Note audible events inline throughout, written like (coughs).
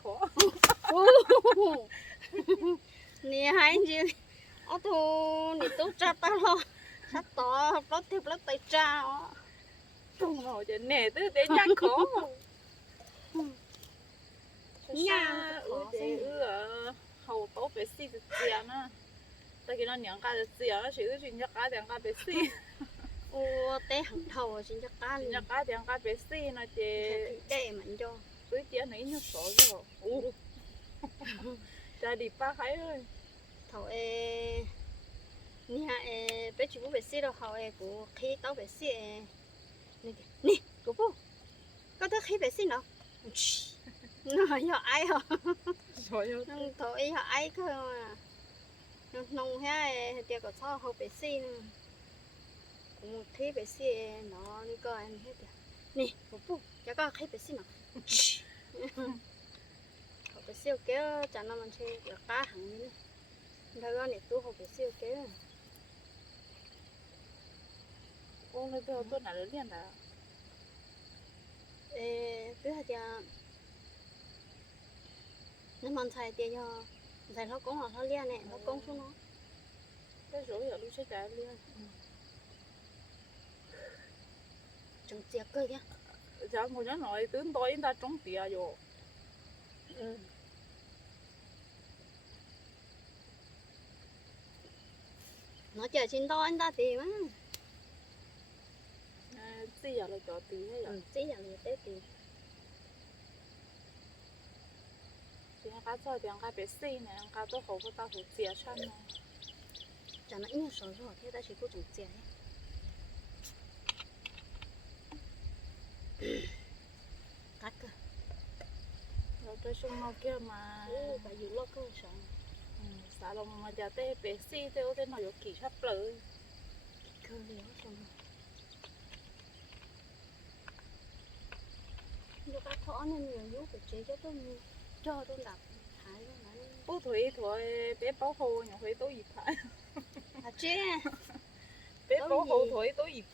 ขนี่หายจริงเอาทูนี่ตุ๊กจับตลอดสักต่อรเทิลอะรถไปจ้าต้องเอจะเน่ตื้อเตะจักขอเนี่ยเออเจ้าเออเขาโตเปสีจะเสียนะต่กินน้เราเนียงกาจะเสียแล้วชื่อชินจักกาเดียงกาเปสีโอ้เตะหังเท่าชินจักกาชินจักกาเดียงกาเปสีนะเจ้ได้เหมือนจ้า với tiền này nhắc số rồi u cha đi ba cái rồi thầu e nè e bé chú bé xí đâu hầu e của khi tao bé xí e nè nè của bố có tới khi bé xí nào? (laughs) Nó giờ ai hả? Nông thổ y họ ấy cơ mà. Nông ha tiệc có sao học bể xi nè. Cũng thế bể xi nó đi coi anh hết nè bố bố cho con khi bể xi nó (laughs) học bể xi kéo chẳng nó mình chơi được cá hàng như này đây con này tu học bể xi kéo ô nơi bây giờ tôi nào lớn liền đã ê cứ hạt tiệt nó mình xài tiệt cho xài nó cũng là nó liên này nó cũng xuống nó. Cái rồi ở lúc sẽ trả liền. Trồng tiệt cơ kìa giờ ngồi nhớ nói tướng tối ta trống rồi Ừ. nó chờ trên to anh ta tìm á. À gì giờ là cho tiền hay ừ, giờ chỉ là người tế tìm tiền cá cho tiền cá bé xì này cá tôi hầu có tao hầu tiền chân này cho nó ít số rồi thế ta chỉ có trồng chè cắt cơ. Rồi tôi xuống mau kia mà. Ừ, bà dù lo cơ sợ. Ừ, xả lòng mà giờ tê bé xì tê ô tê nó có kỳ sắp lời cơ liễu xong nó cắt khó nên nhiều lúc phải chế cho tôi cho tôi đập thái nó nói bố thủy thôi bé bảo hồ nhỏ thủy tối dịp thả. À chế (laughs) bé bảo gì? thủy tối dịp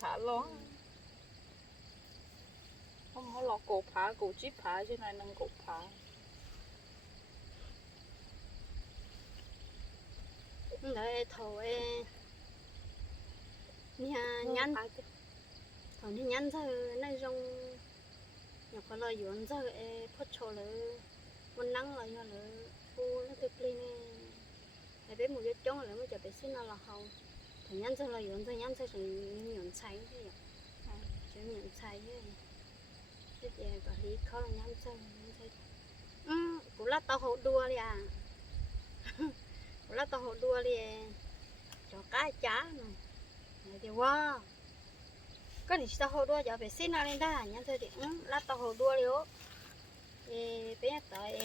thả không có lọt cổ cổ thầu e nhăn thầu đi nhăn giờ nay rong nhà có lời yuan e phất cho lỡ mình nắng là do lỡ phu nó tự lên bé một cái chống là mới cho bé xin nó là hậu thầu nhăn giờ là yuan giờ nhăn giờ thì nhuận cháy thế ạ chứ thế thì quản lý khó là nhắm giờ nhắm giờ ừ cũng là tao hậu đua đi à lá tao hồ đua đi cho cá chá nè này thì wow cái gì tao hồ đua giờ phải xin nó lên ta nhắm thôi thì ừ, lá tao hồ đua đi ó ê bé tại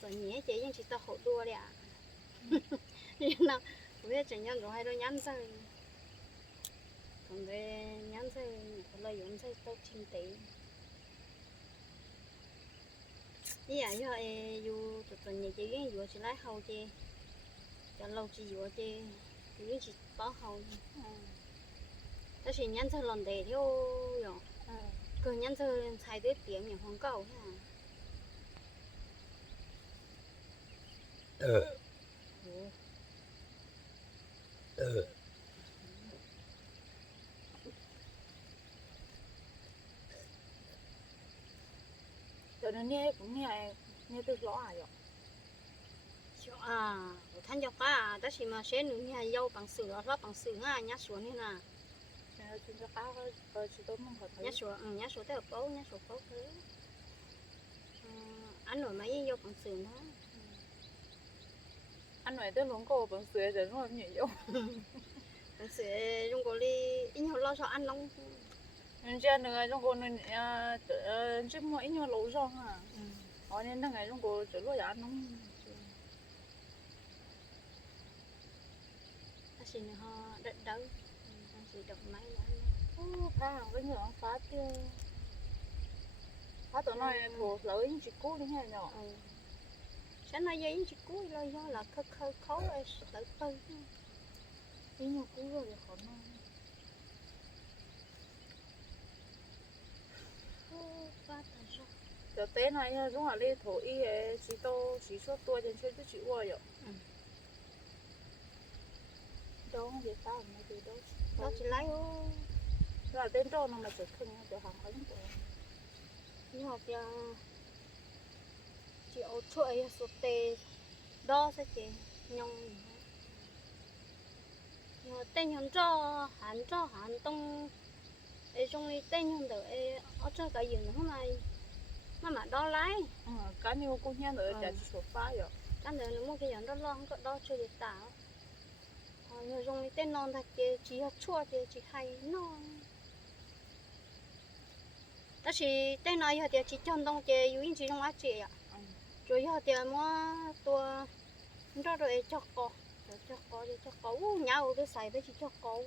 tao nhớ chị nhưng chị tao hồ đua đi à nhưng nào bây giờ chẳng nhận rồi hay đâu nhắm sao còn đây nhắn sao có lợi dụng sao tốt chim tỷ ý à do e dù tụi tụi nhà chị cái dù chị lấy hầu chị cho lâu chị dù chị cái chị bỏ hầu đó là nhắn sao lần đề theo rồi cứ nhắn sao xài tới tiếng nhà hoàng cầu ha. Cho nên nghe cũng nghe nghe từ rõ à rồi Cho- à thanh cho cá đó là mà sẽ nữa nhà dâu bằng sữa lót bằng sữa ha nhá xuống như nào? Chúng ta cá chỉ tốt mong có thấy nhá xuống ừ, nhá xuống tới ở bố nhá xuống bố thứ Ừ, ăn nổi mấy dâu bằng sữa đó ăn nói tới luôn cô bằng sữa rồi nó nhiều bằng sữa dùng có đi ít nhiều lo cho ăn nóng chưa nữa trong cô nên mua ít nhiều lẩu rong à. Họ nên thằng ngày trong cô chỉ lo ăn nóng. Xin họ đất ta chỉ đọc máy là phá hàng cái nhỏ phá tiêu. Phá tụi này thuộc lỡ những chị cũ đi nghe nhỏ. Ừ. sáng nay giấy chỉ cuối lo do là khơi khơi ấy tự tư. Ít nhiều cũ rồi khó nói ba ta ra giờ té này chúng là đi thổ y ấy chỉ to chỉ số tua trên chơi chứ chịu qua rồi đâu không biết sao mà gì đâu. Đó chỉ lấy ô. Là tên trâu nó mà chụp khưng cho hàng ấn của giờ chị ở chỗ ấy số tê. Đó sẽ chị nhông. Mà tên nhông cho hắn cho hắn tông ấy trong này tên nhông đỡ ấy ở chỗ cái gì nữa này mà mà đó lấy ừ cá nhiều cũng nhớ nữa chả số phá rồi anh đỡ nó mua cái gì đó lo không có đó chơi để tạo nhưng trong này tên non thật chị chỉ học chua chị chỉ hay non đó chỉ tên nói giờ thì chỉ chọn đông chị yêu in chỉ trong á chị ạ. Ừ. Rồi giờ thì mua tua đó rồi cho rồi cho co rồi cho u nhau cái xài với chỉ cho co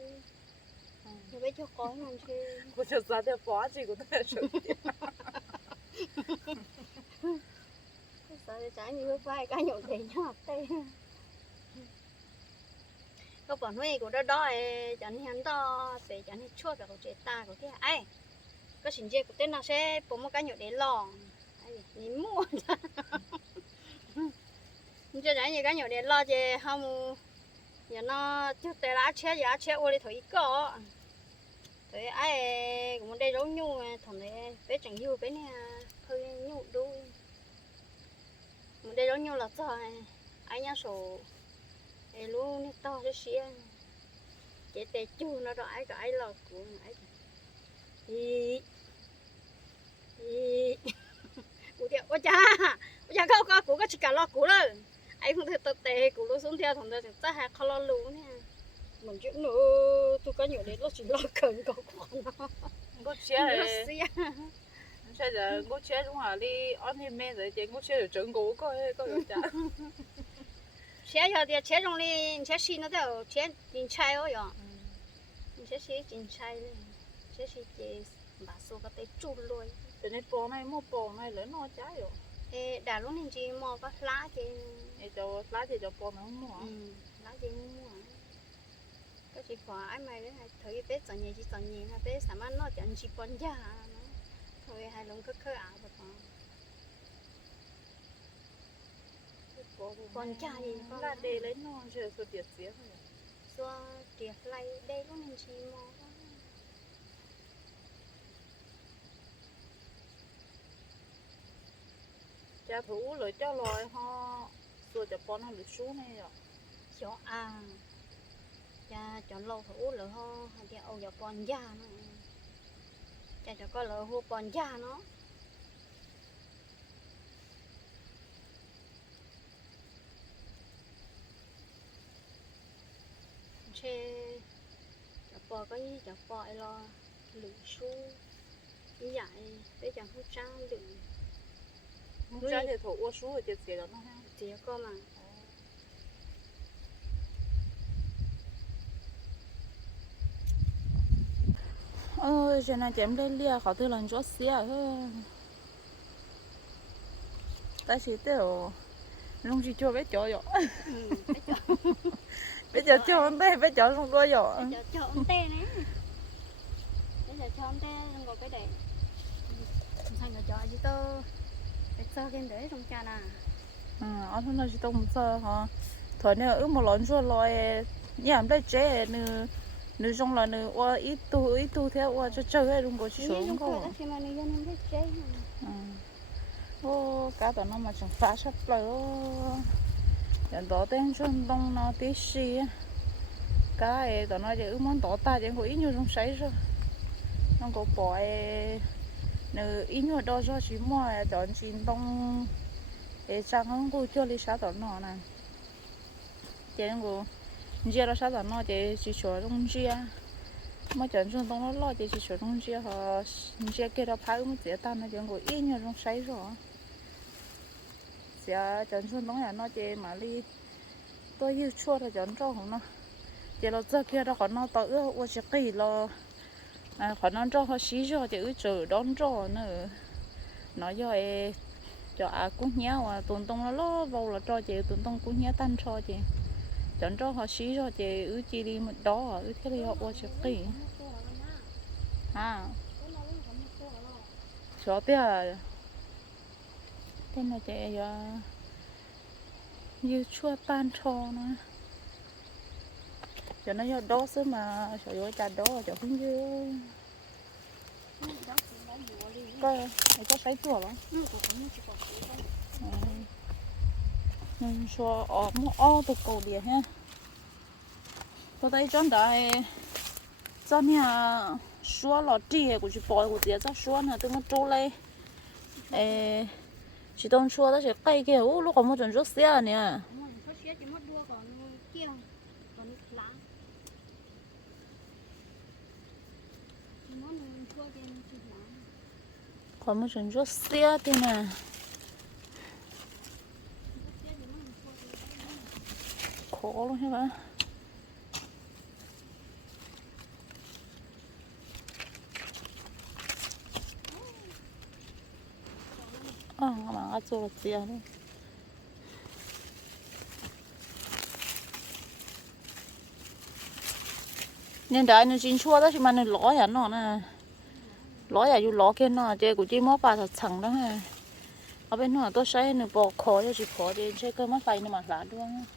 với cho co mình chứ. (laughs) Cô cho ra theo phá chỉ của tôi rồi cái xài trái như vai cái nhộn để nhau tê có bọn huê của đó đó chẳng hiện đó để chẳng hiện chua được của chị ta của cái ai? Có xin chơi của tên nào sẽ bố một cái nhộn để lò? Đi mua cho. (laughs) Đấy như cái nhộn để lo chứ không giờ nó chứ tê lá chế giá chế ô đi thổi có thổi ai cũng đây giống nhu thằng này bé chẳng nhu bé nè, hơi nhu đôi. Một đây giống nhu là sao ai nhá sổ ai luôn nè to cho xía chế tê chu nó đó ai có ai lọt của ai ý ý. (laughs) Cụ tiệm ôi cha ôi cha, không có cụ có chỉ cả lo cụ rồi ai không thể tập tệ cụ luôn xuống theo, thằng đó thì ta hay khó lo luôn nha mình chuyện nữa tôi có nhiều đến nó chỉ lo cần có nó cô chia nó này bây giờ cô chia chúng là đi ăn thì mẹ rồi chị cô chia được trứng cố có có được chả? (laughs) Xe giờ thì xe trong đi. Xe xí nó đâu. Xe chính trai ôi ạ. Xe xí chính trai lên xe xí chị bà số cái tay chu lôi cho nên bò này mua bò này lớn nó chả rồi. Ê đã lúc nên chị mua cái lá chị để cho lá thì cho bò nó không mua. Ừ lá chị mua cái chị khóa ai mày đấy thấy bé chẳng nhẹ chỉ chẳng nhẹ hay bé sao mà nó chẳng chỉ bón già nó thôi hai lồng cứ khơi áo được không còn trai gì con là để lấy nó chưa số tiệt xía rồi do tiệt lại đây có mình chỉ mò cha thủ rồi cho loài ho rồi cho con nó được xuống này rồi chỗ à cha chọn lâu thủ lỡ ho hay cha âu giờ bón già nó. Cha cho con lỡ hô bón già nó. Chê chả bò có gì chả bò lo lử su như vậy để chẳng hút trang lử không cha thì thủ uống xuống rồi tiền đó nó ha. Thì có mà ơ cho nên chém lên lia họ tư lần chó xía hơn ta chỉ tiêu lúc chỉ cho bé chó rồi ừ, bé chó. Cho ông đây bé chó không đuôi rồi cho cho ông tê này bây giờ cho ông tê không có cái đấy thành là cho chứ tôi phải cho cái đấy trong cha nè. Ừ anh không nói chỉ tông sao hả? Thôi nếu ước một lần cho loài nhà em đây chế nữ nữ trong là nữ qua ít tu ít tu theo qua cho chơi hay đúng có chỉ số không? không có ừ. Ô cá tao nó mà chẳng phá sắp lại ô nhận đó tên chân đông nó tí xì cá ấy tao nói chứ món tỏ ta chẳng có ít nhiều trong sấy rồi nó có bỏ ấy. Nữ ít nhiều đó cho chỉ mua chọn chín đông. Để trang không có cho lý sao tao nó nè. Chẳng có giờ là sao nó thì chỉ số trong chia mà chọn chúng tôi nó lo thì chỉ số trong chia họ chia kia đó phải một chỉ ta nó chẳng có ít nhiều trong sấy rồi giờ chọn chúng tôi nhà nó chỉ mà đi tôi yêu chua là chọn cho không nó chỉ là giờ kia đó họ nó tới ước ua chỉ kỳ lo à họ nó cho họ xí cho chỉ ước chờ đón cho nữa nó cho cho à cũng nhau à tuần tông nó lo vào là cho chị tuần tông cũng nhớ tan cho chị chọn cho họ xí cho chị ư chi đi một đó ư thế thì họ qua chụp kỹ à cho tiếc thế là chị giờ như chua pan cho nó. Cho nó giờ đó xứ mà, sợ vô chả đó cho không như đó có có sấy chua không nó cũng cũng chỉ có cái đó nên cho ở mua ở tụ cầu địa ha. Tôi thấy trong đại cho nhà xóa lọ trì của chị bò của chị cho xóa nè, tôi nó trâu lấy ê chị đông xóa đó sẽ cây kia ú, lúc còn mua chuẩn rút xe nè. Còn một chuẩn rút xe thì nè chỉ mất đua còn kia còn lá nó thua trên chỉ lá còn mua chuẩn rút xe thì nè khổ luôn hả bạn à mà ăn cho là gì à nên đại nó chín chua đó chứ mà nó ló ya nó nè ló ya dù ló kia nó chơi của chị mót bà thật chẳng đó ha ở bên nó tôi xây nó bỏ khó cho chị khó thì chơi cơ mất phải nó mà lá luôn cho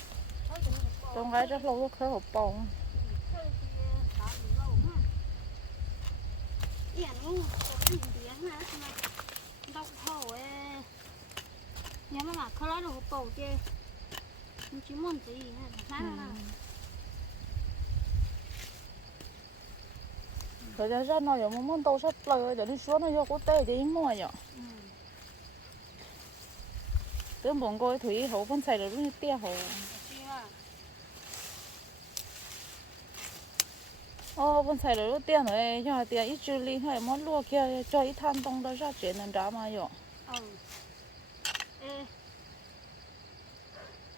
trong cái rất lâu khởi hộp bông nhà mà khơi lá đồ bầu chứ chỉ muốn gì nè phá là rồi ra ra nó giống muốn đâu sắp lời cho đi xuống nó vô quốc tế thì mua vậy tướng bọn cô thủy hậu phân xài được như tia hậu ô con xài được tia nữa cho tia ít chú ly hay món lúa kia cho ít than đông đó ra chuyện nên trả mà rồi. ừ ê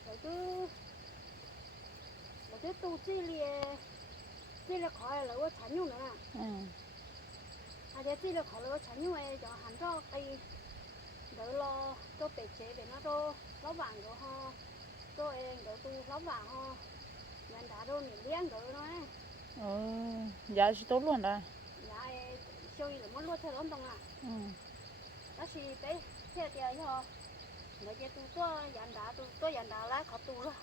rồi cứ rồi cứ tu chi li chi li khỏi là có chán nhung nữa ừ à thế chi li khỏi là có chán nhung ấy cho hắn cho cái đỡ lo cho bể chế để nó cho nó vàng rồi ho cho em đỡ tu nó vàng nhận đã đâu nó ấy ừ dạ chỉ tốt luôn đó. Dạ chơi là muốn luôn theo lắm đông à ừ. Đó thì bé theo tiền cho người ta tu to nhận đã tu to nhận đã lá khó tu rồi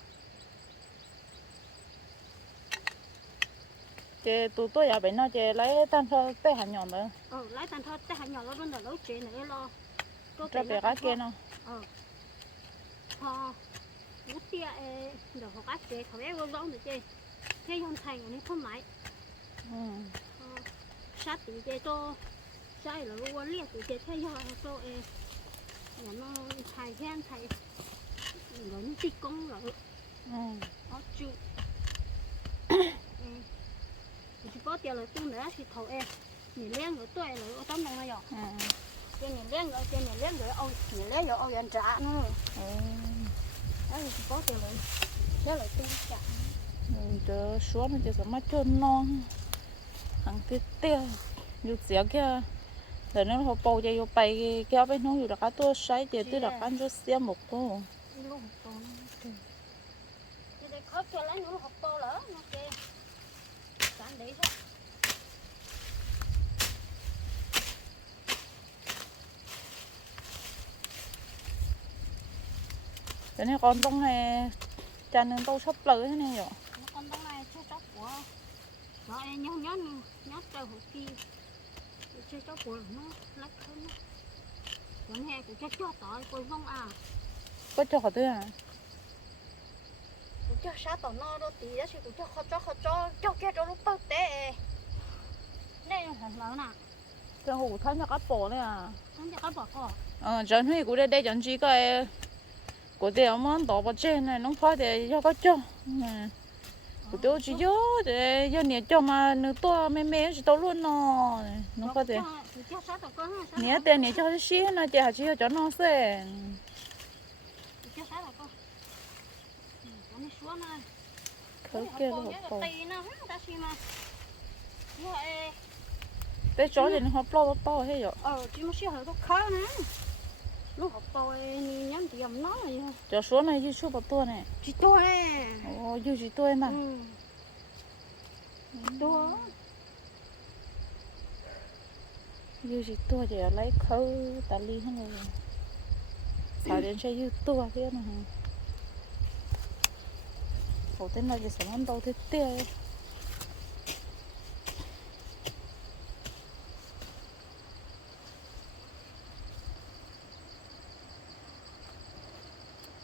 chị tụi tôi giờ nó chị lấy tan cho bé hạt nhọn nữa ừ lấy tan thôi tới hàng nhỏ nó vẫn là lối chuyện này lo. Cho bé cái kia nó. Ờ họ ê rồi họ cá chế họ bé vô giống được chơi thế không thành này không mãi ừ ờ sát tự chơi cho sai là vô liệt tự chơi thế cho cho ê nhà nó thầy khen thầy rồi nó tích công rồi ừ nó chịu chỉ có tiền là tu nữa thì thầu em nhìn lên rồi tôi rồi ở tấm này mà rồi ừ trên nhìn lên rồi trên nhìn lên rồi ông nhìn lên rồi ông nhận trả nữa ừ đó thì chỉ có tiền rồi thế là tu trả ừ chờ xuống chỉ có mắt cho non. Hàng tiết tia như xía kia. Để nó họ bầu cho vô bay kéo bên nó อยู่ đặc tôi sai thì tôi đặc ăn cho xe một tô đi luôn một tuần thì để khó cho lấy nữa học tô lỡ nó kê cản đi thôi cho nên con trong này cha nên tôi sắp lỡ thế này rồi nó con tông này chơi chóc của nó em nhớ nhớ nhớ chơi hồ kia. Chơi chóc của nó lắc hơn nó. Còn nghe cũng chơi chóc tỏi coi vong à. Có cho tôi à? Cũng cho sát tỏ no đó tí đó thì cũng cho khó cho khó cho cho kia cho lúc bao tệ đây là lớn nè cho hủ thân cho các bộ này à? Không cho các bỏ cỏ ờ chân huy của đây đây chân chỉ cái của đây ông ăn đỏ bát trên này nó phải để cho có cho nè ờ tôi chỉ nhớ để giờ nè cho mà nữ to mẹ mẹ chỉ tao luôn nó. Nó có thể cho nè tiền nè cho nó xí nó chỉ chỉ cho nó xe cho kia là hộp bò. Tì để chó thì nó hộp bò to hết rồi ờ chỉ muốn xí hơi to khó nè nó học tôi nhắm thì dầm nó rồi cho số này như số bò to này chỉ tôi nè. Ồ như chỉ tôi mà. Tôi. Như chỉ tôi chỉ lấy khâu tà ly hết rồi. Sao đến chơi như tôi thế mà. Ồ tên nó chỉ sản phẩm đâu thế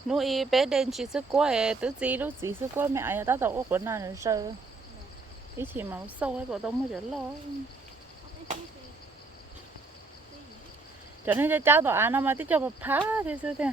tê nuôi bé đen chỉ sức quá ấy tứ gì lúc gì sức quá mẹ ấy ta tao quần nào nữa sơ. Ý chỉ mà sâu ấy bọn tao mới được lo. Cho nên cho cháu tao ăn nó mà tí cho bà phá thì sao thế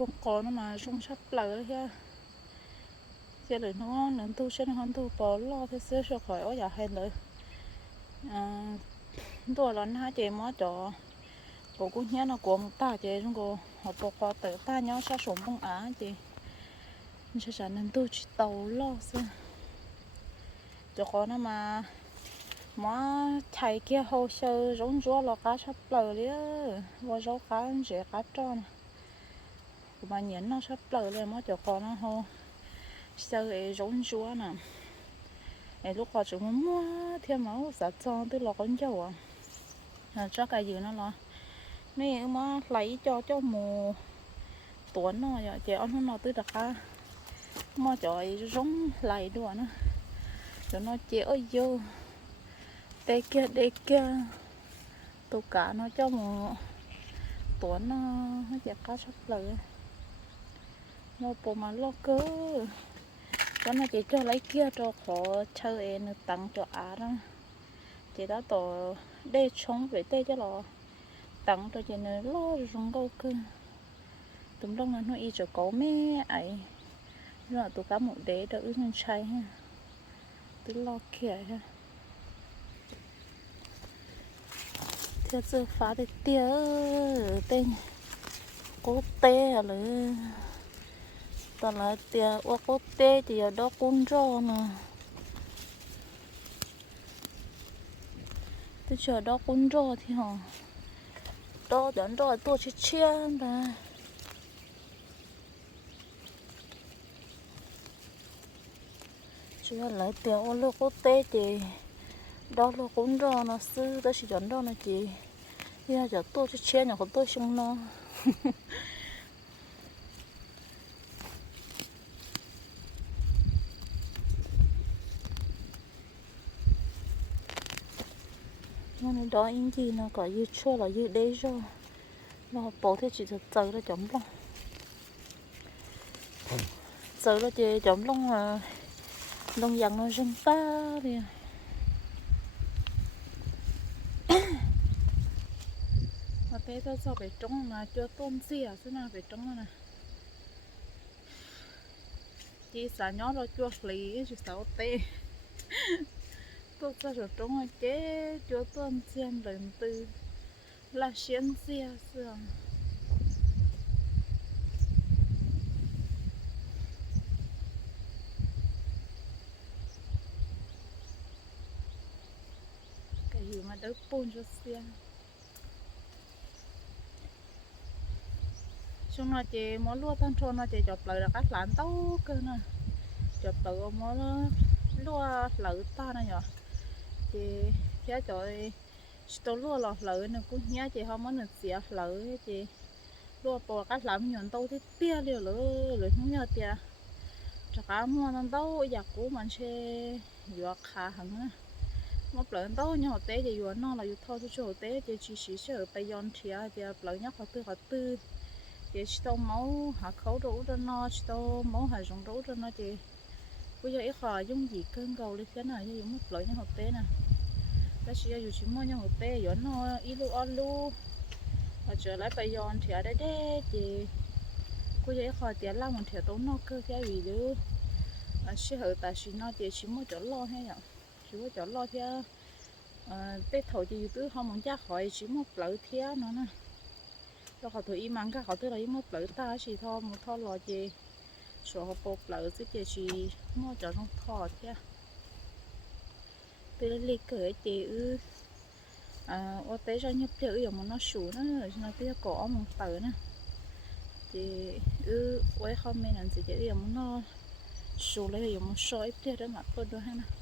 con có nó mà sung sắp lỡ ha giờ là nó nên tu sinh hơn tu bỏ lo thế xưa cho khỏi ở nhà hay rồi à tôi là hai chị mới cho cô cũng nhớ nó cũng ta chị chúng cô họ bỏ qua tự ta nhớ sao sống bông á, chị. Sẽ trả nên tôi chỉ tàu lo xem cho con nó mà mà thầy kia hồ sơ giống chúa lo cá sắp lờ đi vô số cá dễ cá tròn mà nhện nó sắp lỡ lên mất cho con nó hồ sơ ấy giống chúa nè. Ấy lúc họ chúng mua thêm máu giả cho tới lo con cháu à. Cho cái gì nó lo. Mấy mà lấy cho cho mù. Tuấn nó vậy chị ăn nó tới đặc á à. mà trời giống lại đùa nữa cho nó chéo vô đây kia đây kia. Tụ cả nó cho mù. Tuấn nó nó chặt cá sắp lợ nó bộ mà lo cơ cho nó chỉ cho lấy kia cho khó chơi em tặng cho á đó. Chị đã tổ để chống về tê cho nó tặng cho chị nó lo rung câu cơ. Tụm đông là nó y cho có mẹ ấy. Rồi tụi cá một đế đỡ nhân chay ha. Tụi lo kia ha. Thế giờ phá được tia, tên cố tê à ta là tia ô cố tê thì ở đó cũng rò nè tôi chờ đó cũng rò thì hả? Đó đến rồi tôi chỉ chia mà. Chưa lấy tiền ô lô cố tê thì đó là cũng rò nó sư đó chỉ dẫn đó là chị bây giờ tôi chỉ chia nhỏ của tôi xong nó (laughs) nên đó in gì nó có như chua là như đấy rồi nó bỏ thế chỉ thật sự là chấm lông giờ là chị chấm lông là lông dần nó rừng ta đi à. (coughs) mà thế ta sao phải trống mà cho tôm xìa à? thế nào phải trống nè? Chị xả nhỏ rồi chua lì chị sao tê. (laughs) tôi cho rồi trống ở chế cho tôi xem lần tư. Là xem xe xưa cái gì mà đỡ bún cho xe chúng nó chỉ muốn lúa tan trôn nó chỉ chọc lời là các lán tấu cơ nè. Chọc tự muốn lúa lỡ ta nè nhở chị phía trời tôi lúa lọt lỡ nè cũng nhớ chị không muốn được xỉa lỡ chị. Lúa bò các làm nhuận tấu thì tia liều lỡ lỡ không nhớ tia cho cả mua nó tấu giặc của mình sẽ dọa khá hẳn nè một lần tấu nhỏ tế thì dọa nó là dọa thôi cho tế chị chỉ chỉ sợ bây giờ thì chị. Lỡ nhắc họ tư họ tư. Chị chỉ tao máu hạ khẩu đủ cho nó, chỉ tao máu hạ rong đủ cho nó chị bây giờ ít khó dùng gì cơn cầu lên thế này dùng một lối như hộp tế nè. Cái gì dùng chỉ mua như hộp tế rồi nó ít lu on lu. Và trở lại bây giờ thì ở đây đấy chị. Bây giờ ít khó tiền làm một thiệt tốn nó cơ cái gì đó à chỉ hở ta chỉ nó thì chỉ mua chỗ lo hay nhở chỉ mua chỗ lo theo ờ, tết thổi thì tứ không muốn ra khỏi, chỉ một lối theo nó nè. Rồi họ thử ăn các họ tới là một lối ta chỉ thôi một thôi lo gì số bột lỡ chứ chỉ chỉ mua cho nó thò chứ từ lì cởi chị ư à ô tế ra nhập chữ giờ mà nó sủ nó rồi nó bây có một tờ nè chị ư quay không mình làm gì chỉ giờ mà nó sủ lấy giờ mà soi tiếp đó mà tôi đâu ha nè